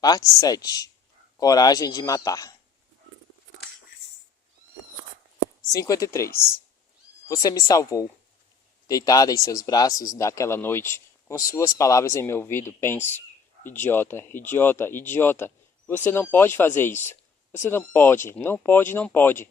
Parte 7. Coragem de matar. 53. Você me salvou. Deitada em seus braços daquela noite, com suas palavras em meu ouvido, penso: idiota, idiota, idiota, você não pode fazer isso. Você não pode, não pode, não pode.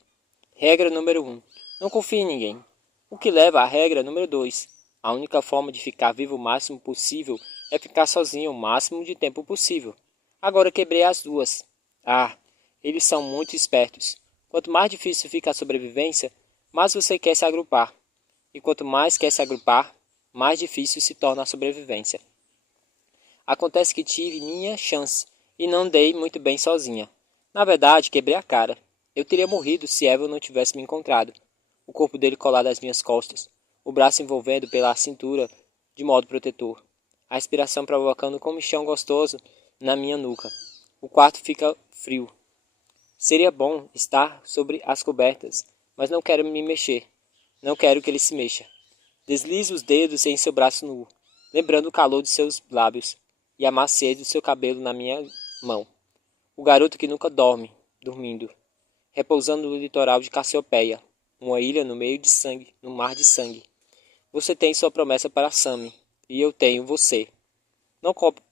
Regra número 1. Não confie em ninguém. O que leva à regra número 2. A única forma de ficar vivo o máximo possível é ficar sozinho o máximo de tempo possível. Agora quebrei as duas. Ah, eles são muito espertos. Quanto mais difícil fica a sobrevivência, mais você quer se agrupar. E quanto mais quer se agrupar, mais difícil se torna a sobrevivência. Acontece que tive minha chance e não dei muito bem sozinha. Na verdade, quebrei a cara. Eu teria morrido se Evan não tivesse me encontrado. O corpo dele colado às minhas costas, o braço envolvendo pela cintura de modo protetor, a respiração provocando um comichão gostoso na minha nuca. O quarto fica frio. Seria bom estar sobre as cobertas, mas não quero me mexer. Não quero que ele se mexa. Deslize os dedos em seu braço nu, lembrando o calor de seus lábios e a maciez do seu cabelo na minha mão. O garoto que nunca dorme, dormindo, repousando no litoral de Cassiopeia, uma ilha no meio de sangue, no mar de sangue. Você tem sua promessa para Sammy, e eu tenho você.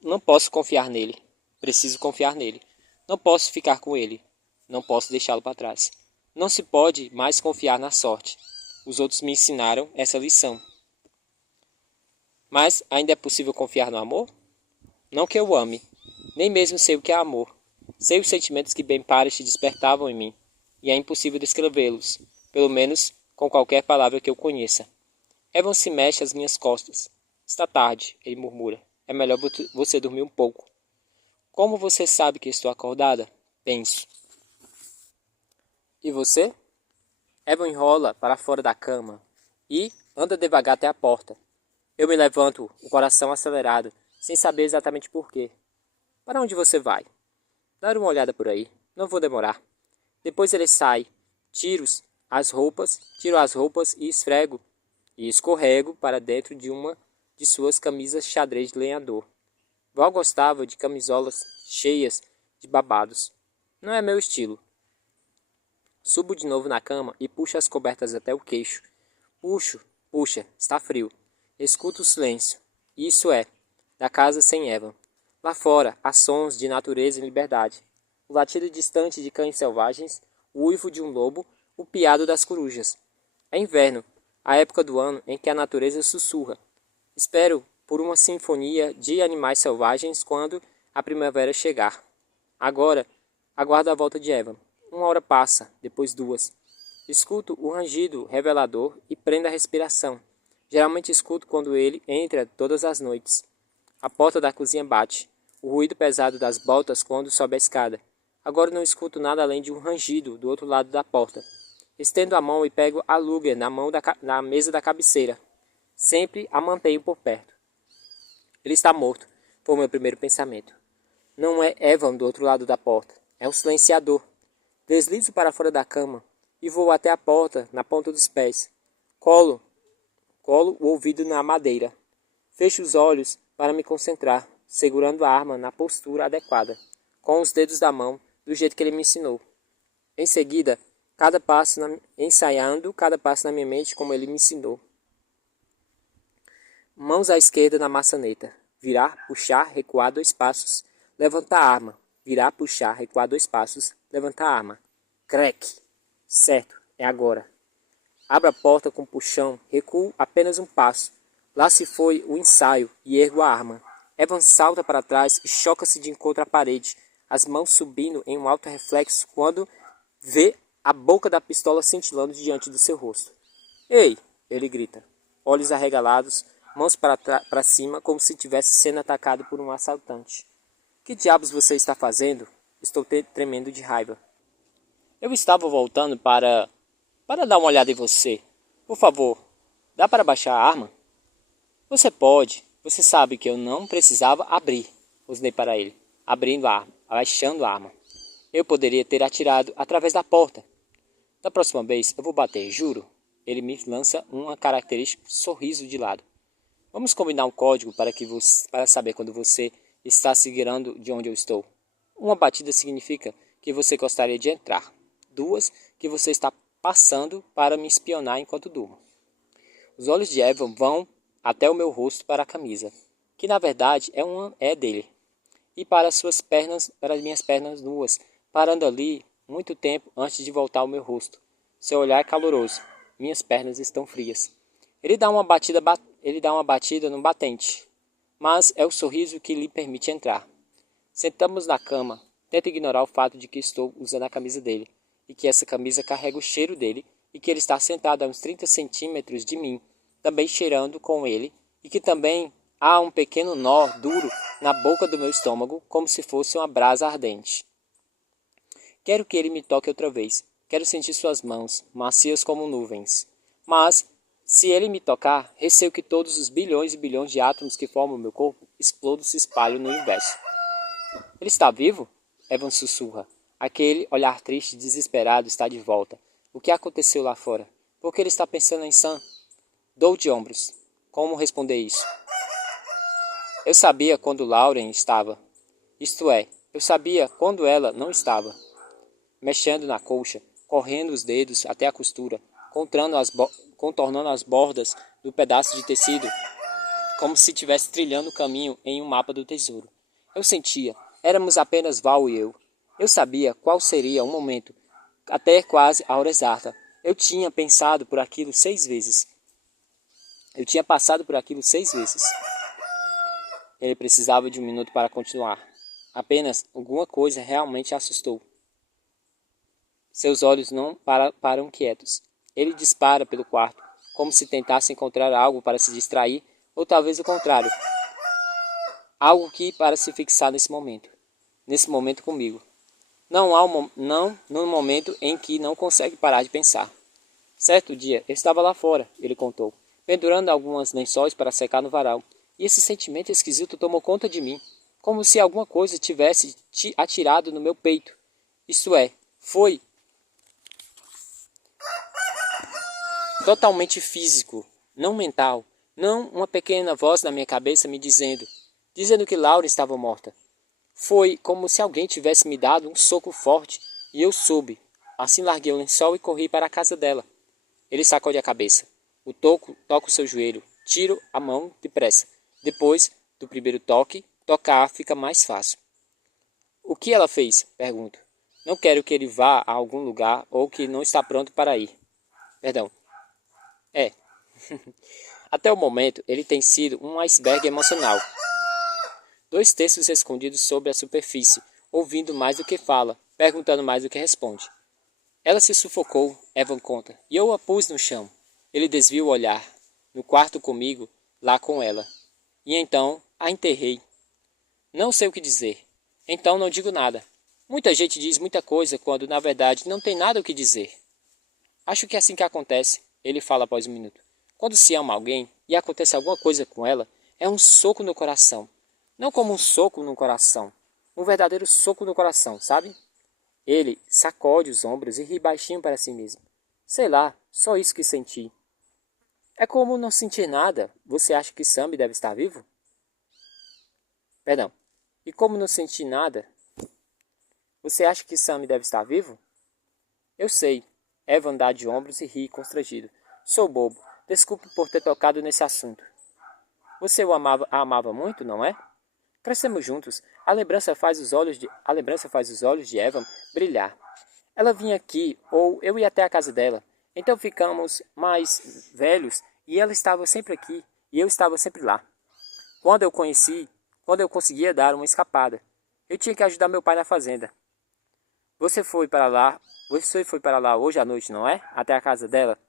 Não posso confiar nele. Preciso confiar nele. Não posso ficar com ele. Não posso deixá-lo para trás. Não se pode mais confiar na sorte. Os outros me ensinaram essa lição. Mas ainda é possível confiar no amor? Não que eu ame. Nem mesmo sei o que é amor. Sei os sentimentos que bem pares despertavam em mim. E é impossível descrevê-los. Pelo menos com qualquer palavra que eu conheça. Evan se mexe às minhas costas. Está tarde, ele murmura. É melhor você dormir um pouco. Como você sabe que estou acordada? Penso. E você? Evan enrola para fora da cama e anda devagar até a porta. Eu me levanto, o coração acelerado, sem saber exatamente por quê. Para onde você vai? Dar uma olhada por aí. Não vou demorar. Depois ele sai. Tiro as roupas e esfrego e escorrego para dentro de uma de suas camisas xadrez de lenhador. Val gostava de camisolas cheias de babados. Não é meu estilo. Subo de novo na cama e puxo as cobertas até o queixo. Puxa, está frio. Escuto o silêncio. Isso é, da casa sem Evan. Lá fora, há sons de natureza em liberdade. O latido distante de cães selvagens, o uivo de um lobo, o piado das corujas. É inverno, a época do ano em que a natureza sussurra. Espero por uma sinfonia de animais selvagens quando a primavera chegar. Agora, aguardo a volta de Evan. 1 hora passa, depois 2. Escuto o rangido revelador e prendo a respiração. Geralmente escuto quando ele entra todas as noites. A porta da cozinha bate. O ruído pesado das botas quando sobe a escada. Agora não escuto nada além de um rangido do outro lado da porta. Estendo a mão e pego a Luger na mesa da cabeceira. Sempre a mantenho por perto. Ele está morto, foi o meu primeiro pensamento. Não é Evan do outro lado da porta. É um silenciador. Deslizo para fora da cama e vou até a porta na ponta dos pés. Colo o ouvido na madeira. Fecho os olhos para me concentrar, segurando a arma na postura adequada, com os dedos da mão, do jeito que ele me ensinou. Em seguida, ensaiando cada passo na minha mente como ele me ensinou. Mãos à esquerda na maçaneta. Virar, puxar, recuar 2 passos. Levantar a arma. Virar, puxar, recuar 2 passos. Levantar a arma. Crack. Certo, é agora. Abro a porta com puxão, recuo apenas 1 passo. Lá se foi o ensaio e ergo a arma. Evan salta para trás e choca-se de encontro à parede, as mãos subindo em um alto reflexo quando vê a boca da pistola cintilando diante do seu rosto. Ei! Ele grita, olhos arregalados, mãos para cima como se estivesse sendo atacado por um assaltante. Que diabos você está fazendo? Estou tremendo de raiva. Eu estava voltando para dar uma olhada em você. Por favor, dá para baixar a arma? Você pode. Você sabe que eu não precisava abrir. Rosnei para ele, abrindo a arma, abaixando a arma. Eu poderia ter atirado através da porta. Da próxima vez eu vou bater, juro. Ele me lança um característico sorriso de lado. Vamos combinar um código para saber quando você está se guiando de onde eu estou. Uma batida significa que você gostaria de entrar. 2, que você está passando para me espionar enquanto durmo. Os olhos de Evan vão até o meu rosto para a camisa, que na verdade é dele, e para suas pernas, para as minhas pernas nuas, parando ali muito tempo antes de voltar ao meu rosto. Seu olhar é caloroso. Minhas pernas estão frias. Ele dá uma batida no batente, mas é o sorriso que lhe permite entrar. Sentamos na cama. Tento ignorar o fato de que estou usando a camisa dele, e que essa camisa carrega o cheiro dele, e que ele está sentado a uns 30 centímetros de mim, também cheirando com ele, e que também há um pequeno nó duro na boca do meu estômago, como se fosse uma brasa ardente. Quero que ele me toque outra vez. Quero sentir suas mãos, macias como nuvens. Mas, se ele me tocar, receio que todos os bilhões e bilhões de átomos que formam o meu corpo explodam e se espalhem no universo. Ele está vivo? Evan sussurra. Aquele olhar triste e desesperado está de volta. O que aconteceu lá fora? Por que ele está pensando em Sam? Dou de ombros. Como responder isso? Eu sabia quando Lauren estava. Isto é, eu sabia quando ela não estava. Mexendo na colcha, correndo os dedos até a costura, contornando as bordas do pedaço de tecido, como se estivesse trilhando o caminho em um mapa do tesouro. Eu sentia, éramos apenas Val e eu. Eu sabia qual seria o momento, até quase a hora exata. Eu tinha pensado por aquilo 6 vezes. Eu tinha passado por aquilo 6 vezes. Ele precisava de um minuto para continuar. Apenas alguma coisa realmente assustou. Seus olhos não param quietos. Ele dispara pelo quarto, como se tentasse encontrar algo para se distrair, ou talvez o contrário. Algo que para se fixar nesse momento comigo. Não no momento em que não consegue parar de pensar. Certo dia, eu estava lá fora, ele contou, pendurando algumas lençóis para secar no varal, e esse sentimento esquisito tomou conta de mim, como se alguma coisa tivesse atirado no meu peito. Isto é, foi totalmente físico, não mental, não uma pequena voz na minha cabeça me dizendo que Laura estava morta. Foi como se alguém tivesse me dado um soco forte, e eu soube. Assim larguei o lençol e corri para a casa dela. Ele sacode a cabeça. Toco o seu joelho. Tiro a mão depressa. Depois do primeiro toque, tocar fica mais fácil. O que ela fez? Pergunto. Não quero que ele vá a algum lugar ou que não está pronto para ir. Perdão. É. Até o momento, ele tem sido um iceberg emocional. 2 terços escondidos sobre a superfície, ouvindo mais do que fala, perguntando mais do que responde. Ela se sufocou, Evan conta, e eu a pus no chão. Ele desvia o olhar, no quarto comigo, lá com ela. E então a enterrei. Não sei o que dizer. Então não digo nada. Muita gente diz muita coisa quando, na verdade, não tem nada o que dizer. Acho que é assim que acontece, ele fala após um minuto. Quando se ama alguém e acontece alguma coisa com ela, é um soco no coração. Não como um soco no coração, um verdadeiro soco no coração, sabe? Ele sacode os ombros e ri baixinho para si mesmo. Sei lá, só isso que senti. É como não sentir nada. Você acha que Sam deve estar vivo? Perdão. E como não sentir nada? Você acha que Sam deve estar vivo? Eu sei. Evan dá de ombros e ri constrangido. Sou bobo. Desculpe por ter tocado nesse assunto. Você a amava muito, não é? Crescemos juntos. A lembrança faz os olhos de Evan brilhar. Ela vinha aqui, ou eu ia até a casa dela. Então ficamos mais velhos e ela estava sempre aqui e eu estava sempre lá. Quando eu conseguia dar uma escapada, eu tinha que ajudar meu pai na fazenda. Você foi para lá hoje à noite, não é? Até a casa dela?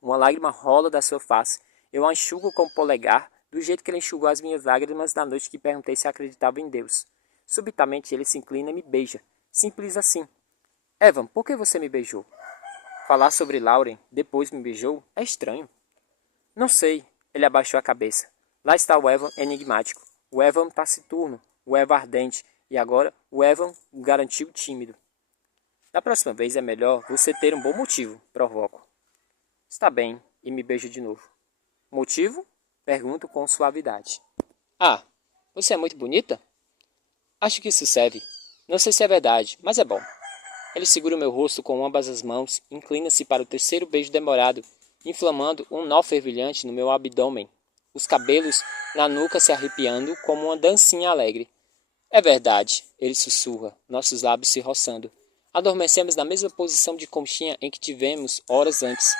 Uma lágrima rola da sua face. Eu a enxugo com o polegar, do jeito que ele enxugou as minhas lágrimas na noite que perguntei se acreditava em Deus. Subitamente ele se inclina e me beija. Simples assim. Evan, por que você me beijou? Falar sobre Lauren, depois me beijou, é estranho. Não sei. Ele abaixou a cabeça. Lá está o Evan enigmático. O Evan taciturno. O Evan ardente. E agora o Evan garantiu tímido. Da próxima vez é melhor você ter um bom motivo, provoco. Está bem, e me beija de novo. Motivo? Pergunto com suavidade. Ah, você é muito bonita? Acho que isso serve. Não sei se é verdade, mas é bom. Ele segura o meu rosto com ambas as mãos, inclina-se para o terceiro beijo demorado, inflamando um nó fervilhante no meu abdômen, os cabelos na nuca se arrepiando como uma dancinha alegre. É verdade, ele sussurra, nossos lábios se roçando. Adormecemos na mesma posição de conchinha em que tivemos horas antes.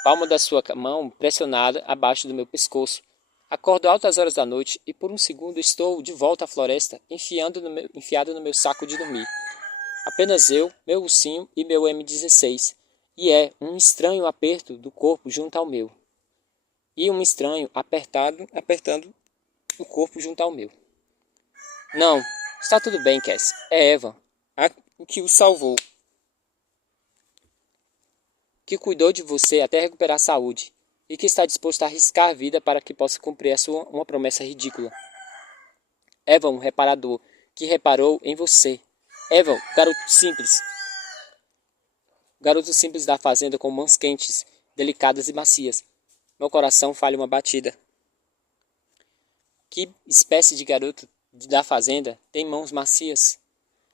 A palma da sua mão pressionada abaixo do meu pescoço. Acordo altas horas da noite e por um segundo estou de volta à floresta, enfiado no meu saco de dormir. Apenas eu, meu ursinho e meu M16. E é um estranho aperto do corpo junto ao meu. E um estranho apertando o corpo junto ao meu. Não, está tudo bem, Cass. É Eva, a que o salvou. Que cuidou de você até recuperar a saúde. E que está disposto a arriscar a vida para que possa cumprir uma promessa ridícula. Eva, um reparador, que reparou em você. Eva, garoto simples da fazenda com mãos quentes, delicadas e macias. Meu coração falha uma batida. Que espécie de garoto da fazenda tem mãos macias?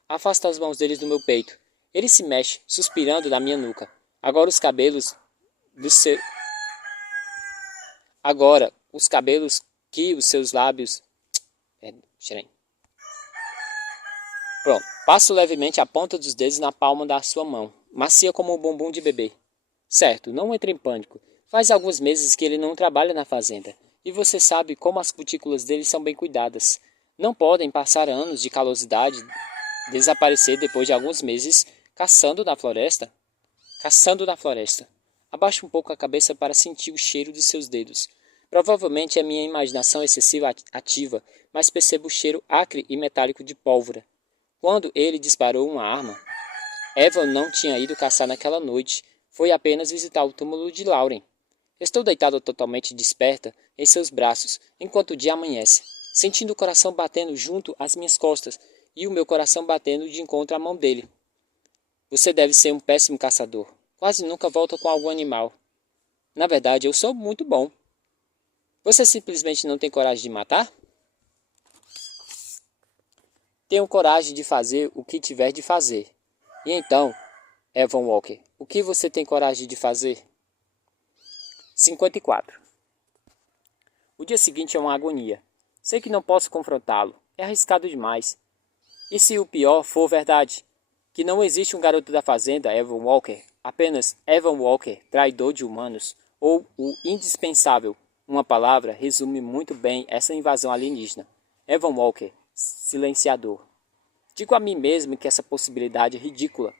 Afasta as mãos deles do meu peito. Ele se mexe, suspirando na minha nuca. Agora os cabelos que os seus lábios... Pronto. Passo levemente a ponta dos dedos na palma da sua mão, macia como um bumbum de bebê. Certo, não entre em pânico. Faz alguns meses que ele não trabalha na fazenda. E você sabe como as cutículas dele são bem cuidadas. Não podem passar anos de calosidade, desaparecer depois de alguns meses caçando na floresta. Abaixo um pouco a cabeça para sentir o cheiro dos seus dedos. Provavelmente é minha imaginação excessiva ativa, mas percebo o cheiro acre e metálico de pólvora. Quando ele disparou uma arma, Eva não tinha ido caçar naquela noite. Foi apenas visitar o túmulo de Lauren. Estou deitada totalmente desperta em seus braços, enquanto o dia amanhece, sentindo o coração batendo junto às minhas costas e o meu coração batendo de encontro à mão dele. Você deve ser um péssimo caçador. Quase nunca volta com algum animal. Na verdade, eu sou muito bom. Você simplesmente não tem coragem de matar? Tenho coragem de fazer o que tiver de fazer. E então, Evan Walker, o que você tem coragem de fazer? 54. O dia seguinte é uma agonia. Sei que não posso confrontá-lo. É arriscado demais. E se o pior for verdade? Que não existe um garoto da fazenda, Evan Walker, apenas Evan Walker, traidor de humanos, ou o indispensável. Uma palavra resume muito bem essa invasão alienígena. Evan Walker, silenciador. Digo a mim mesmo que essa possibilidade é ridícula.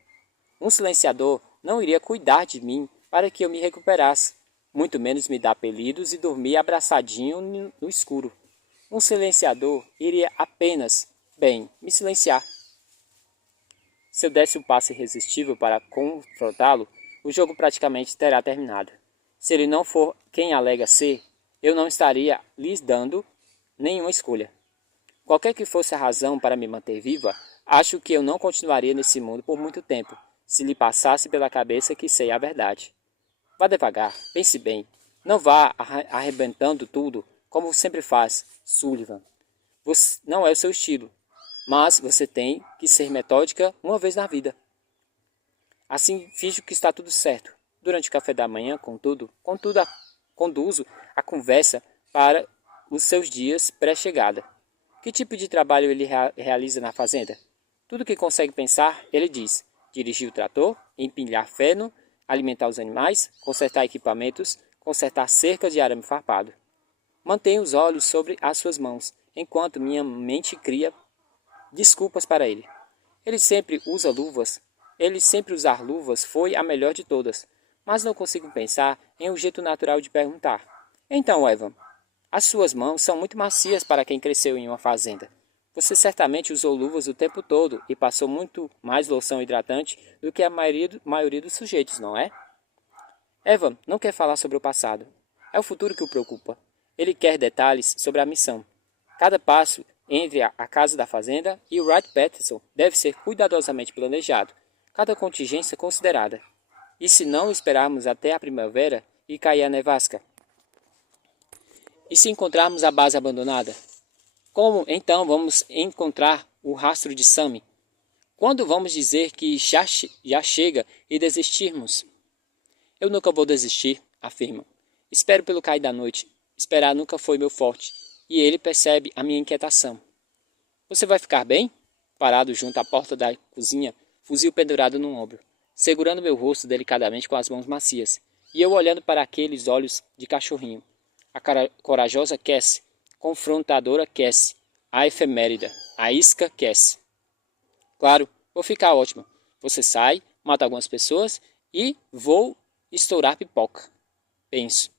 Um silenciador não iria cuidar de mim para que eu me recuperasse, muito menos me dar apelidos e dormir abraçadinho no escuro. Um silenciador iria apenas, me silenciar. Se eu desse um passo irresistível para confrontá-lo, o jogo praticamente terá terminado. Se ele não for quem alega ser, eu não estaria lhes dando nenhuma escolha. Qualquer que fosse a razão para me manter viva, acho que eu não continuaria nesse mundo por muito tempo, se lhe passasse pela cabeça que sei a verdade. Vá devagar, pense bem. Não vá arrebentando tudo, como sempre faz, Sullivan. Não é o seu estilo, mas você tem que ser metódica uma vez na vida. Assim, finjo que está tudo certo. Durante o café da manhã, contudo, conduzo a conversa para os seus dias pré-chegada. Que tipo de trabalho ele realiza na fazenda? Tudo que consegue pensar, ele diz. Dirigir o trator, empilhar feno, alimentar os animais, consertar equipamentos, consertar cercas de arame farpado. Mantenho os olhos sobre as suas mãos, enquanto minha mente cria desculpas para ele. Ele sempre usar luvas foi a melhor de todas, mas não consigo pensar em um jeito natural de perguntar. Então, Evan, as suas mãos são muito macias para quem cresceu em uma fazenda. Você certamente usou luvas o tempo todo e passou muito mais loção hidratante do que a maioria dos sujeitos, não é? Evan não quer falar sobre o passado. É o futuro que o preocupa. Ele quer detalhes sobre a missão. Cada passo entre a casa da fazenda e o Wright Patterson deve ser cuidadosamente planejado, cada contingência considerada. E se não esperarmos até a primavera e cair a nevasca? E se encontrarmos a base abandonada? Como então vamos encontrar o rastro de Sammy? Quando vamos dizer que já chega e desistirmos? Eu nunca vou desistir, afirma. Espero pelo cair da noite. Esperar nunca foi meu forte, e ele percebe a minha inquietação. Você vai ficar bem? Parado junto à porta da cozinha, fuzil pendurado no ombro, segurando meu rosto delicadamente com as mãos macias, e eu olhando para aqueles olhos de cachorrinho. A corajosa Cassie, confrontadora Cassie, a efemérida, a isca Cassie. Claro, vou ficar ótima. Você sai, mata algumas pessoas e vou estourar pipoca. Penso.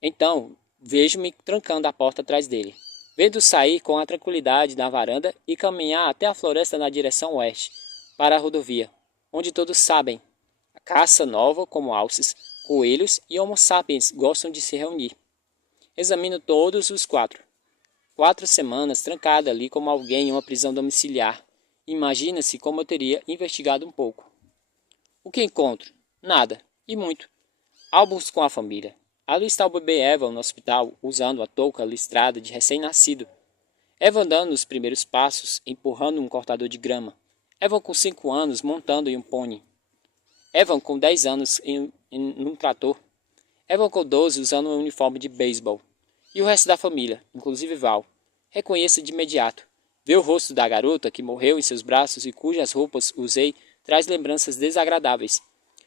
Então, vejo-me trancando a porta atrás dele. Vendo sair com a tranquilidade da varanda e caminhar até a floresta na direção oeste, para a rodovia, onde todos sabem, a caça nova como alces, coelhos e homo sapiens gostam de se reunir. Examino todos os 4. 4 semanas trancada ali como alguém em uma prisão domiciliar. Imagina-se como eu teria investigado um pouco. O que encontro? Nada, e muito. Álbuns com a família. Ali está o bebê Evan no hospital, usando a touca listrada de recém-nascido. Evan dando os primeiros passos, empurrando um cortador de grama. Evan com 5 anos, montando em um pônei. Evan com 10 anos num trator. Evan com 12, usando um uniforme de beisebol. E o resto da família, inclusive Val. Reconheço de imediato. Ver o rosto da garota que morreu em seus braços e cujas roupas usei traz lembranças desagradáveis.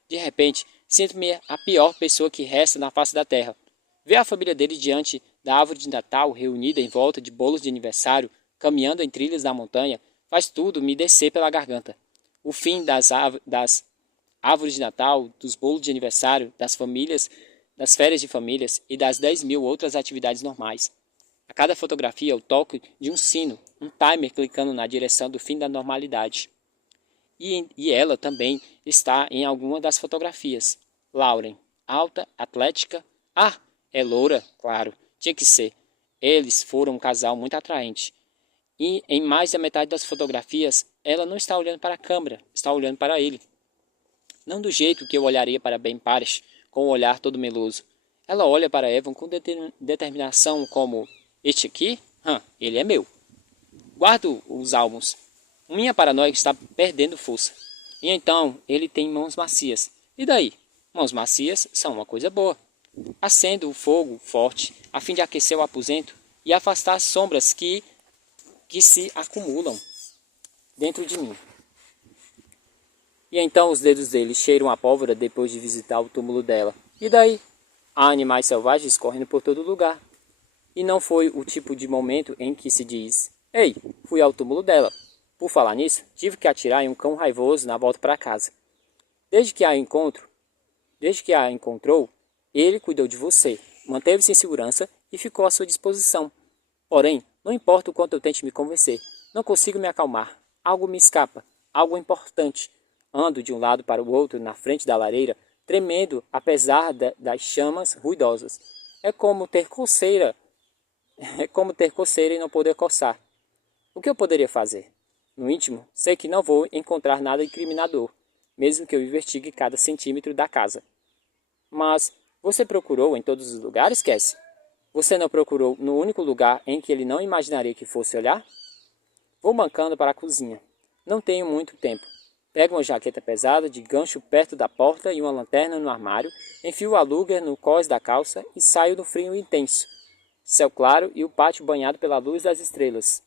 De repente, sinto-me a pior pessoa que resta na face da terra. Ver a família dele diante da árvore de Natal, reunida em volta de bolos de aniversário, caminhando em trilhas da montanha, faz tudo me descer pela garganta. O fim das árvores de Natal, dos bolos de aniversário, das famílias, das férias de famílias e das 10.000 outras atividades normais. A cada fotografia, o toque de um sino, um timer clicando na direção do fim da normalidade. E ela também está em alguma das fotografias. Lauren, alta, atlética. Ah, é loura, claro, tinha que ser. Eles foram um casal muito atraente. E em mais da metade das fotografias, ela não está olhando para a câmera, está olhando para ele. Não do jeito que eu olharia para Ben Parish, com o olhar todo meloso. Ela olha para Evan com determinação como: este aqui? Ele é meu. Guardo os álbuns. Minha paranoia está perdendo força. E então ele tem mãos macias. E daí? Mãos macias são uma coisa boa. Acendo o fogo forte a fim de aquecer o aposento e afastar as sombras que se acumulam dentro de mim. E então os dedos dele cheiram a pólvora depois de visitar o túmulo dela. E daí? Há animais selvagens correndo por todo lugar. E não foi o tipo de momento em que se diz: ei, fui ao túmulo dela. Por falar nisso, tive que atirar em um cão raivoso na volta para casa. Desde que a encontrou, ele cuidou de você, manteve-se em segurança e ficou à sua disposição. Porém, não importa o quanto eu tente me convencer, não consigo me acalmar. Algo me escapa, algo importante. Ando de um lado para o outro na frente da lareira, tremendo apesar das chamas ruidosas. É como ter coceira e não poder coçar. O que eu poderia fazer? No íntimo, sei que não vou encontrar nada incriminador, mesmo que eu investigue cada centímetro da casa. Mas você procurou em todos os lugares, Cassie? Você não procurou no único lugar em que ele não imaginaria que fosse olhar? Vou mancando para a cozinha. Não tenho muito tempo. Pego uma jaqueta pesada de gancho perto da porta e uma lanterna no armário, enfio a luger no cós da calça e saio no frio intenso. Céu claro e o pátio banhado pela luz das estrelas.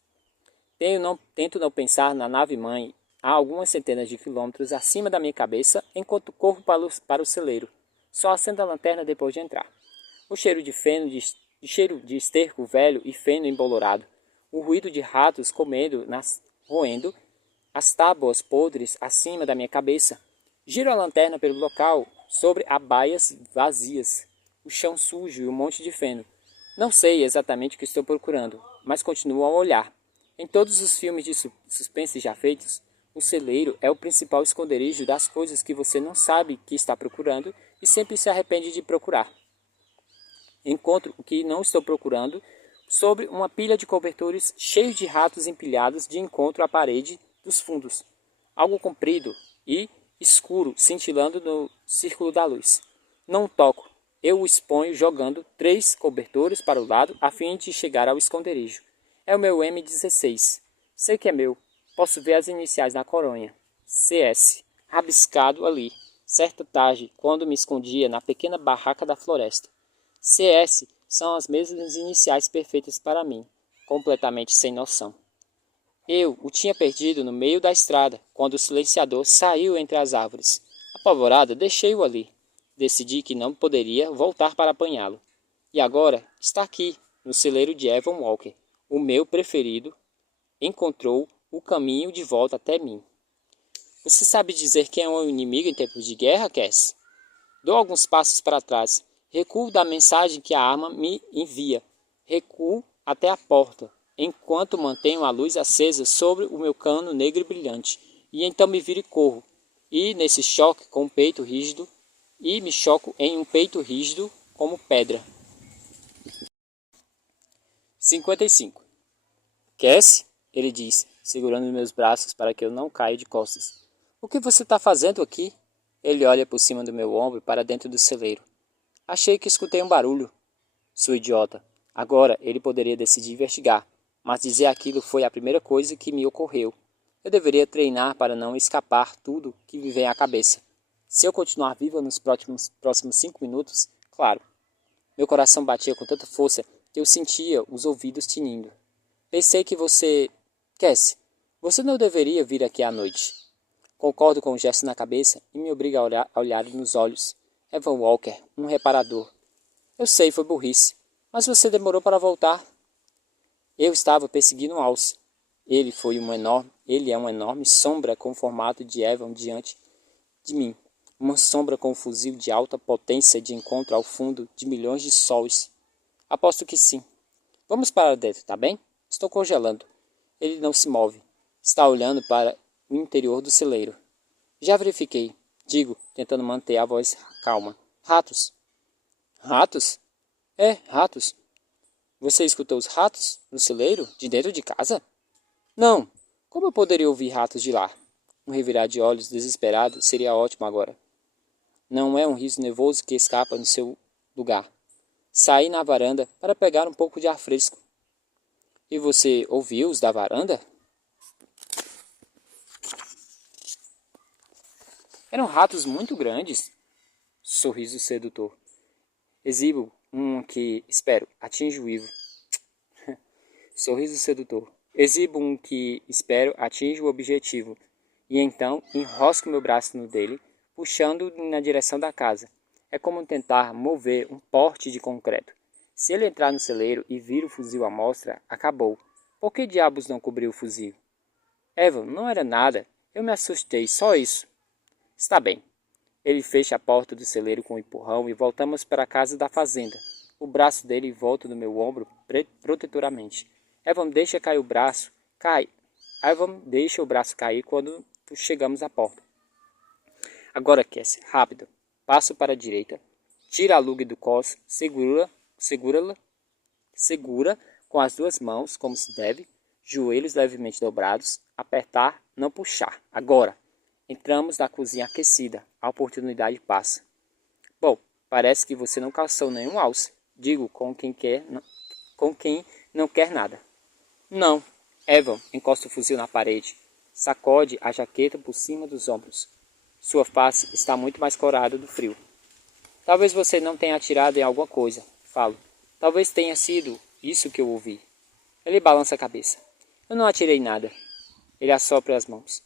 Tento não pensar na nave-mãe a algumas centenas de quilômetros acima da minha cabeça enquanto corro para o celeiro. Só acendo a lanterna depois de entrar. O cheiro de feno, cheiro de esterco velho e feno embolorado. O ruído de ratos roendo as tábuas podres acima da minha cabeça. Giro a lanterna pelo local, sobre abaias vazias, o chão sujo e um monte de feno. Não sei exatamente o que estou procurando, mas continuo a olhar. Em todos os filmes de suspense já feitos, o celeiro é o principal esconderijo das coisas que você não sabe que está procurando e sempre se arrepende de procurar. Encontro o que não estou procurando sobre uma pilha de cobertores cheios de ratos empilhados de encontro à parede dos fundos. Algo comprido e escuro cintilando no círculo da luz. Não toco. Eu o exponho jogando 3 cobertores para o lado a fim de chegar ao esconderijo. É o meu M16. Sei que é meu. Posso ver as iniciais na coronha. CS, rabiscado ali, certa tarde, quando me escondia na pequena barraca da floresta. CS são as mesmas iniciais perfeitas para mim, completamente sem noção. Eu o tinha perdido no meio da estrada, quando o silenciador saiu entre as árvores. Apavorada, deixei-o ali. Decidi que não poderia voltar para apanhá-lo. E agora está aqui, no celeiro de Evan Walker, o meu preferido. Encontrou o caminho de volta até mim. Você sabe dizer quem é um inimigo em tempos de guerra, Cass? Dou alguns passos para trás. Recuo da mensagem que a arma me envia. Recuo até a porta, enquanto mantenho a luz acesa sobre o meu cano negro e brilhante. E então me viro e corro. E nesse choque com o peito rígido, me choco em um peito rígido como pedra. 55. Cass? Ele diz, segurando meus braços para que eu não caia de costas. O que você está fazendo aqui? Ele olha por cima do meu ombro para dentro do celeiro. Achei que escutei um barulho. Sua idiota. Agora ele poderia decidir investigar, mas dizer aquilo foi a primeira coisa que me ocorreu. Eu deveria treinar para não escapar tudo que me vem à cabeça. Se eu continuar viva nos próximos 5 minutos, claro. Meu coração batia com tanta força que eu sentia os ouvidos tinindo. Pensei que você... Cass, você não deveria vir aqui à noite. Concordo com o gesto na cabeça e me obriga a olhar nos olhos. Evan Walker, um reparador. Eu sei, foi burrice, mas você demorou para voltar. Eu estava perseguindo um alce. Ele é uma enorme sombra com o formato de Evan diante de mim. Uma sombra com um fuzil de alta potência de encontro ao fundo de milhões de sóis. Aposto que sim. Vamos para dentro, tá bem? Estou congelando. Ele não se move. Está olhando para o interior do celeiro. Já verifiquei, digo, tentando manter a voz calma. Ratos. Ratos? É, ratos. Você escutou os ratos no celeiro, de dentro de casa? Não. Como eu poderia ouvir ratos de lá? Um revirar de olhos desesperado seria ótimo agora. Não é um riso nervoso que escapa no seu lugar. Saí na varanda para pegar um pouco de ar fresco. E você ouviu os da varanda? Eram ratos muito grandes. Sorriso sedutor. Exibo um que, espero, atinja o Ivo. Sorriso sedutor. Exibo um que, espero, atinja o objetivo. E então enrosco meu braço no dele, puxando na direção da casa. É como tentar mover um porte de concreto. Se ele entrar no celeiro e vir o fuzil à mostra, acabou. Por que diabos não cobriu o fuzil? Evan, não era nada. Eu me assustei, só isso. Está bem. Ele fecha a porta do celeiro com um empurrão e voltamos para a casa da fazenda. O braço dele volta no meu ombro protetoramente. Evan deixa cair o braço. Evan deixa o braço cair quando chegamos à porta. Agora, Cass, rápido. Passo para a direita. Tira a lug do cos. Segura com as duas mãos, como se deve. Joelhos levemente dobrados. Apertar, não puxar. Agora. Entramos na cozinha aquecida. A oportunidade passa. Bom, parece que você não calçou nenhum alce. Digo com quem não quer nada. Não. Evan encosta o fuzil na parede. Sacode a jaqueta por cima dos ombros. Sua face está muito mais corada do frio. Talvez você não tenha atirado em alguma coisa. Falo. Talvez tenha sido isso que eu ouvi. Ele balança a cabeça. Eu não atirei nada. Ele assopra as mãos.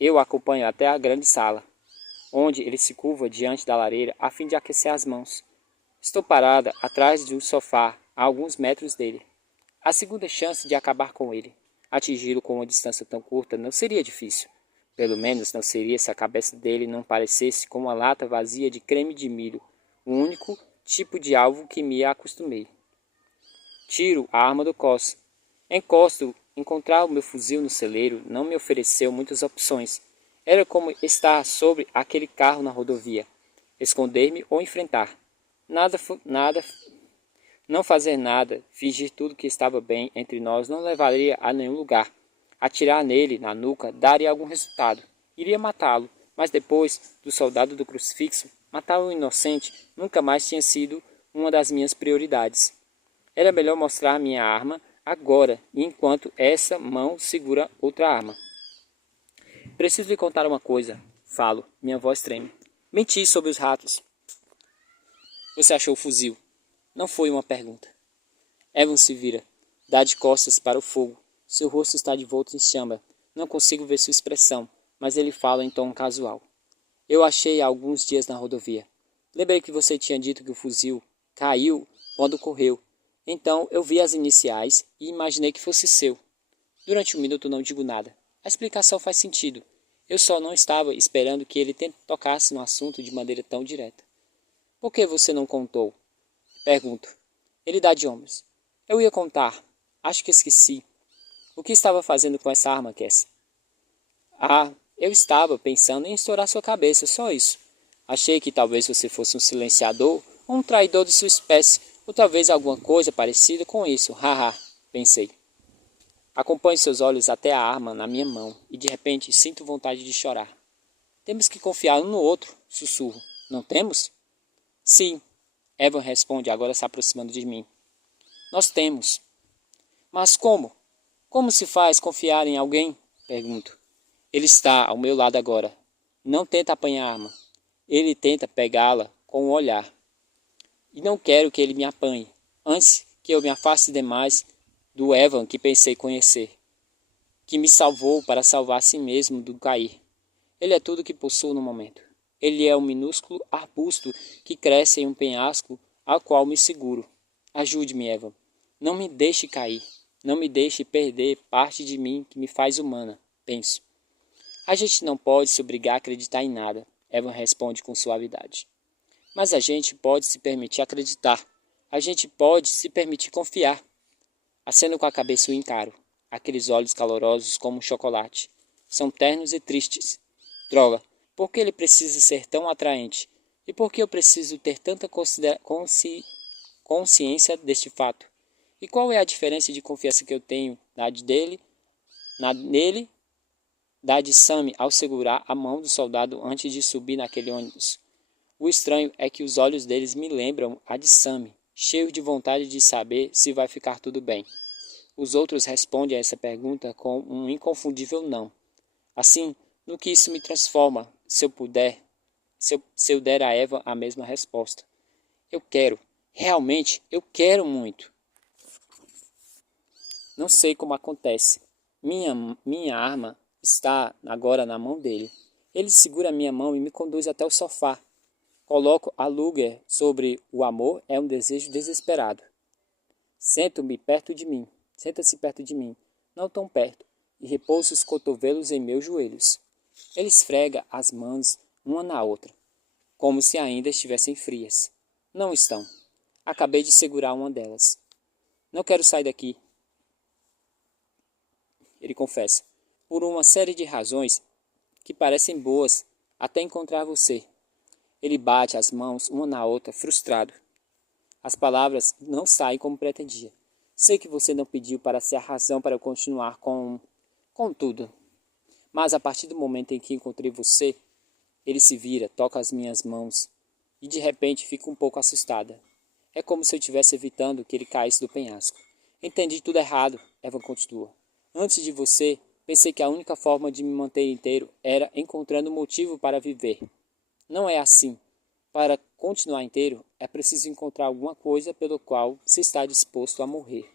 Eu o acompanho até a grande sala, onde ele se curva diante da lareira a fim de aquecer as mãos. Estou parada atrás de um sofá, a alguns metros dele. A segunda chance de acabar com ele. Atingi-lo com uma distância tão curta não seria difícil. Pelo menos não seria se a cabeça dele não parecesse como uma lata vazia de creme de milho, o único tipo de alvo que me acostumei. Tiro a arma do cos. Encosto. Encontrar o meu fuzil no celeiro não me ofereceu muitas opções. Era como estar sobre aquele carro na rodovia. Esconder-me ou enfrentar. Não fazer nada, fingir tudo que estava bem entre nós não levaria a nenhum lugar. Atirar nele, na nuca, daria algum resultado. Iria matá-lo, mas depois do soldado do crucifixo, matar um inocente nunca mais tinha sido uma das minhas prioridades. Era melhor mostrar minha arma agora, enquanto essa mão segura outra arma. Preciso lhe contar uma coisa. Falo, minha voz treme. Menti sobre os ratos. Você achou o fuzil? Não foi uma pergunta. Evan se vira. Dá de costas para o fogo. Seu rosto está de volta em chama. Não consigo ver sua expressão, mas ele fala em tom casual. Eu achei há alguns dias na rodovia. Lembrei que você tinha dito que o fuzil caiu quando correu. Então eu vi as iniciais e imaginei que fosse seu. Durante um minuto não digo nada. A explicação faz sentido. Eu só não estava esperando que ele tocasse no assunto de maneira tão direta. Por que você não contou? Pergunto. Ele dá de ombros. Eu ia contar. Acho que esqueci. O que estava fazendo com essa arma, Cass? Eu estava pensando em estourar sua cabeça, só isso. Achei que talvez você fosse um silenciador ou um traidor de sua espécie, ou talvez alguma coisa parecida com isso. Haha, pensei. Acompanho seus olhos até a arma na minha mão e de repente sinto vontade de chorar. Temos que confiar um no outro, sussurro. Não temos? Sim, Evan responde, agora se aproximando de mim. Nós temos. Mas como? Como se faz confiar em alguém? Pergunto. Ele está ao meu lado agora. Não tenta apanhar a arma. Ele tenta pegá-la com o olhar. E não quero que ele me apanhe, antes que eu me afaste demais do Evan que pensei conhecer, que me salvou para salvar a si mesmo do cair. Ele é tudo que possuo no momento. Ele é um minúsculo arbusto que cresce em um penhasco ao qual me seguro. Ajude-me, Evan. Não me deixe cair. Não me deixe perder parte de mim que me faz humana, penso. A gente não pode se obrigar a acreditar em nada, Evan responde com suavidade. Mas a gente pode se permitir acreditar. A gente pode se permitir confiar. Aceno com a cabeça e o encaro. Aqueles olhos calorosos como um chocolate. São ternos e tristes. Droga, por que ele precisa ser tão atraente? E por que eu preciso ter tanta consciência deste fato? E qual é a diferença de confiança que eu tenho nele, da de Sammy ao segurar a mão do soldado antes de subir naquele ônibus? O estranho é que os olhos deles me lembram a de Sammy, cheio de vontade de saber se vai ficar tudo bem. Os outros respondem a essa pergunta com um inconfundível não. Assim, no que isso me transforma, se eu der a Eva a mesma resposta. Eu quero, realmente, eu quero muito. Não sei como acontece. Minha arma está agora na mão dele. Ele segura minha mão e me conduz até o sofá. Coloco a Luger sobre o amor é um desejo desesperado. Sento-me perto de mim. Senta-se perto de mim, não tão perto, e repouso os cotovelos em meus joelhos. Ele esfrega as mãos uma na outra, como se ainda estivessem frias. Não estão. Acabei de segurar uma delas. Não quero sair daqui. Ele confessa. Por uma série de razões que parecem boas até encontrar você. Ele bate as mãos uma na outra, frustrado. As palavras não saem como pretendia. Sei que você não pediu para ser a razão para eu continuar com tudo. Mas a partir do momento em que encontrei você, ele se vira, toca as minhas mãos e de repente fica um pouco assustada. É como se eu estivesse evitando que ele caísse do penhasco. Entendi tudo errado, Eva continua. Antes de você, pensei que a única forma de me manter inteiro era encontrando um motivo para viver. Não é assim. Para continuar inteiro, é preciso encontrar alguma coisa pelo qual se está disposto a morrer.